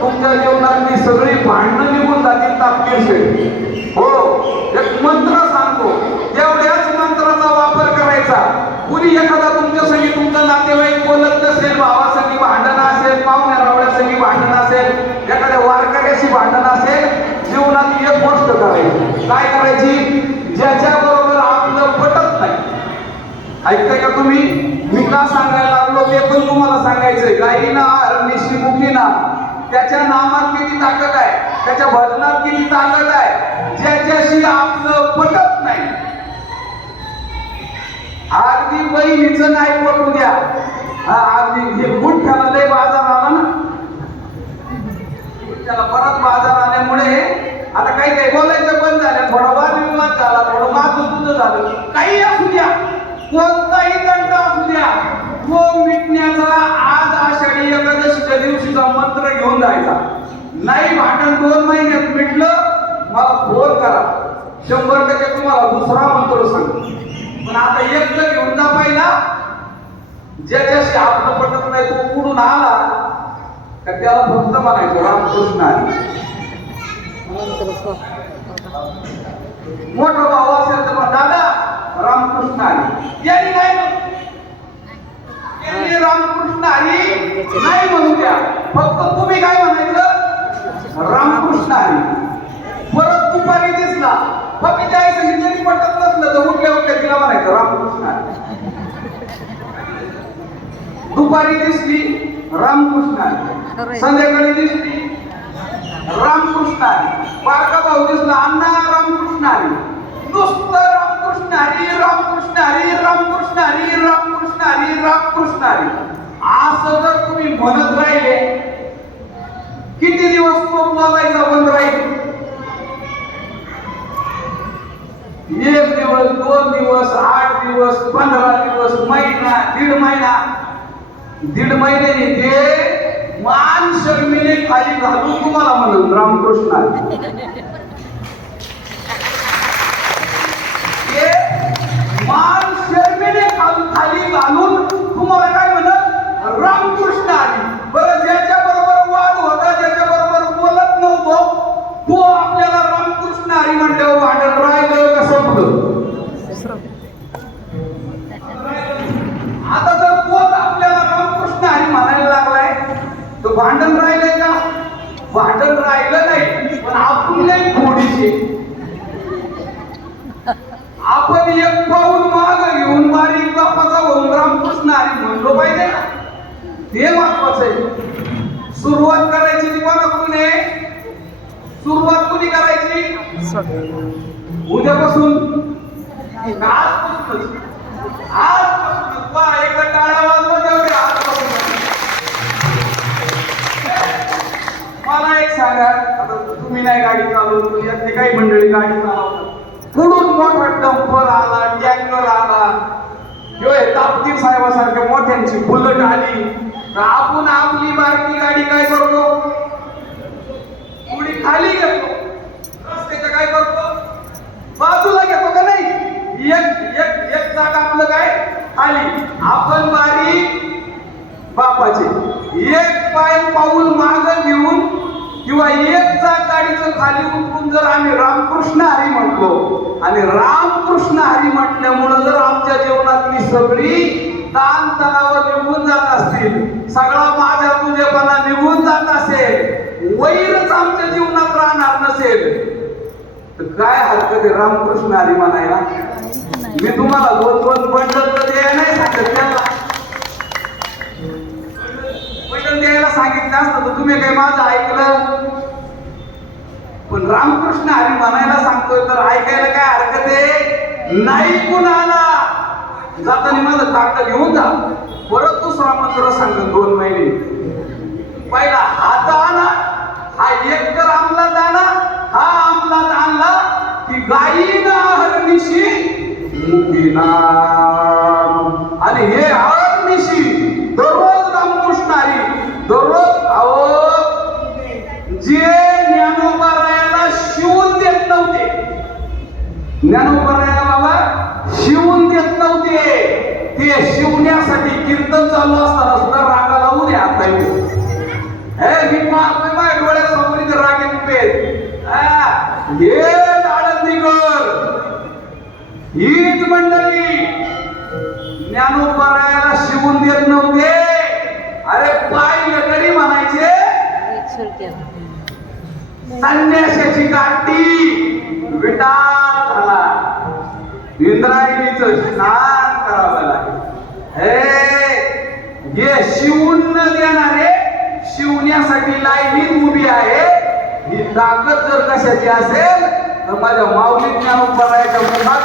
तुमच्या जीवनातली सगळी भांडणं निघून जातील तापकीर. हो, एक मंत्र सांगतो, तेवढ्याच मंत्राचा वापर करायचा. कुणी एखादा तुमच्यासाठी तुमचं नातेवाईक बोलत नसेल, भावासाठी भांडण असेल, पाहुण्या रावळ्यासाठी भांडण असेल, एखाद्या वारकऱ्याशी भांडण असेल, जीवनात एक गोष्ट करायची. काय करायची? ज्याच्याबरोबर आपलं पटत नाही. ऐकताय का तुम्ही? मी का सांगायला लागलो ते पण तुम्हाला सांगायचंय. गायीना हरणीशी मुखीना, त्याच्या नामात किती ताकद आहे, त्याच्या भजनात किती ताकद आहे. ज्याच्याशी आपलं पटत नाही, अगदी बहिणीचं नाही पटू द्या. अगदी हे गुंठ्याला लय बाजार आला ना, त्याला परत बाजार आल्यामुळे आता काही काही बोलायचं बंद झालं. थोडा वादविवाद झाला, थोडं माझं तुझं झालं, काही असू द्या, कोणताही दंड असू द्या, तो मिटण्याचा आज आषाढी एकादशीच्या दिवशीचा मंत्र घेऊन जायचा. नाही भांडण 2 महिन्यात मिटलं, मला फोन करा, 100% तुम्हाला दुसरा मंत्र सांगतो. पण आता एक तर घेऊन जा पहिला. ज्याच्याशी आपलं पटत नाही तो कुठून आला का त्याला फक्त म्हणायचं रामकृष्ण हरी. मोठा भाऊ असेल तर दादा रामकृष्ण हरी. यांनी नाही रामकृष्ण हरी नाही म्हणू द्या, फक्त तुम्ही काय म्हणायचं रामकृष्ण हरी. परत दुपारी दिसला फक्त काय सांगितलं पटत नसलं तर उठल्या उठल्या तिला म्हणायचं रामकृष्ण हरी. दुपारी दिसली रामकृष्ण हरी, संध्याकाळी दिसली रामकृष्ण हरी, बारका भाऊ दिसला अण्णा रामकृष्ण हरी. नुसतं रामकृष्ण हरी, रामकृष्ण हरी, रामकृष्ण हरी, रामकृष्ण हरी, रामकृष्ण हरी. असं जर तुम्ही म्हणत राहिले, किती दिवस तो बोलायचा बंद राहील? 1 दिवस, 2 दिवस, 8 दिवस, 15 दिवस, महिना, 1.5 महिना. 1.5 महिन्याने ते मान शर्मीने खाली घालून तुम्हाला म्हणून रामकृष्ण हरी. मान शर्मीने खाली घालून तुम्हाला काय म्हणत रामकृष्ण हरी. बरं, ज्याच्या बरोबर वाद होता, ज्याच्या बरोबर बोलत नव्हतो, तो आपल्याला रामकृष्ण हरी म्हणल्यावर भांडण राहिलं का संपलं? आता जर तोच आपल्याला रामकृष्ण हरी म्हणायला लागलाय तर भांडण राहिलंय का? भांडण राहिलं नाही, पण आपण नाही थोडीशी. आपण एक पाऊल माग घेऊन बारीक बापाचा होऊन रामकृष्ण हरी म्हणलो पाहिजे ना, ते महत्वाचं आहे. सुरुवात करायची ती कोणाकडून आहे? सुरुवात कुणी करायची? उद्यापासून, आजपासूनच. आजपासूनच पहा, एकदा टाळ्या वाजवा तेवढे आजपासून. मला एक सांगा, आता तुम्ही नाही गाडी चालवून, यातली काही मंडळी गाडी चालवतात, पुढून मोठा डंपर आला, टँकर आला, किंवा तापकीर साहेबासारख्या मोठ्यांची बुलेट आली, तर आपण आपली बारकी गाडी काय करतो? पुढे खाली घेतो, रस्त्याच्या काय करतो? बाजूला घेतो का नाही? एक चाक आपलं काय खाली, आपण बारीक बापाचे एक पाऊल माग घेऊन किंवा एक चाक गाडीचं खाली उतरून जर आम्ही रामकृष्ण हरी म्हटलो, आणि रामकृष्ण हरी म्हटल्यामुळं जर आमच्या जीवनातली सगळी ताण तणाव निघून जात असतील, सगळा माझ्या तुझेपणा निघून जात असेल, वैरच आमच्या जीवनात राहणार नसेल, तर काय हरकत आहे रामकृष्ण हरी म्हणायला? मी तुम्हाला 2 बंडल तर द्यायला नाही सांगत, त्याला बंडल द्यायला सांगितलं असतं तर तुम्ही काही माझं ऐकलं. पण रामकृष्ण हरी म्हणायला सांगतोय तर ऐकायला काय हरकत आहे? नाही. कुणाला जाताना माझं ताकद घेऊन जा, परत दुसरा मंत्र सांगतो 2 महिने. पहिला हात आणा, हा एक तर अंमलात आणा, हा अंमलात आणला की गायीना हरणीशी मुखीना, आणि हे हरणीशी दररोज रामकृष्ण हरी, दररोज. अहो, जे ज्ञानोबारायाला शिवून देत नव्हते, ज्ञानोबारायाला बाबा शिवून देत नव्हते, ते शिवण्यासाठी कीर्तन चालू असताना सुद्धा रागा लावून आता हे मी आहेत. हेच आळंदीकर, हीच मंडळी ज्ञानोबरायाला शिवून देत नव्हते. अरे पाहिलं तरी म्हणायचे संन्याशाची काठी विटा झाला, इंद्रायणीचं स्नान करावं लागेल. हे शिवून न देणारे शिवण्यासाठी लाईनीत उभी आहे. ही ताकद जर कशाची असेल तर माझ्या माऊली ज्ञानोबरायाच्या मुखात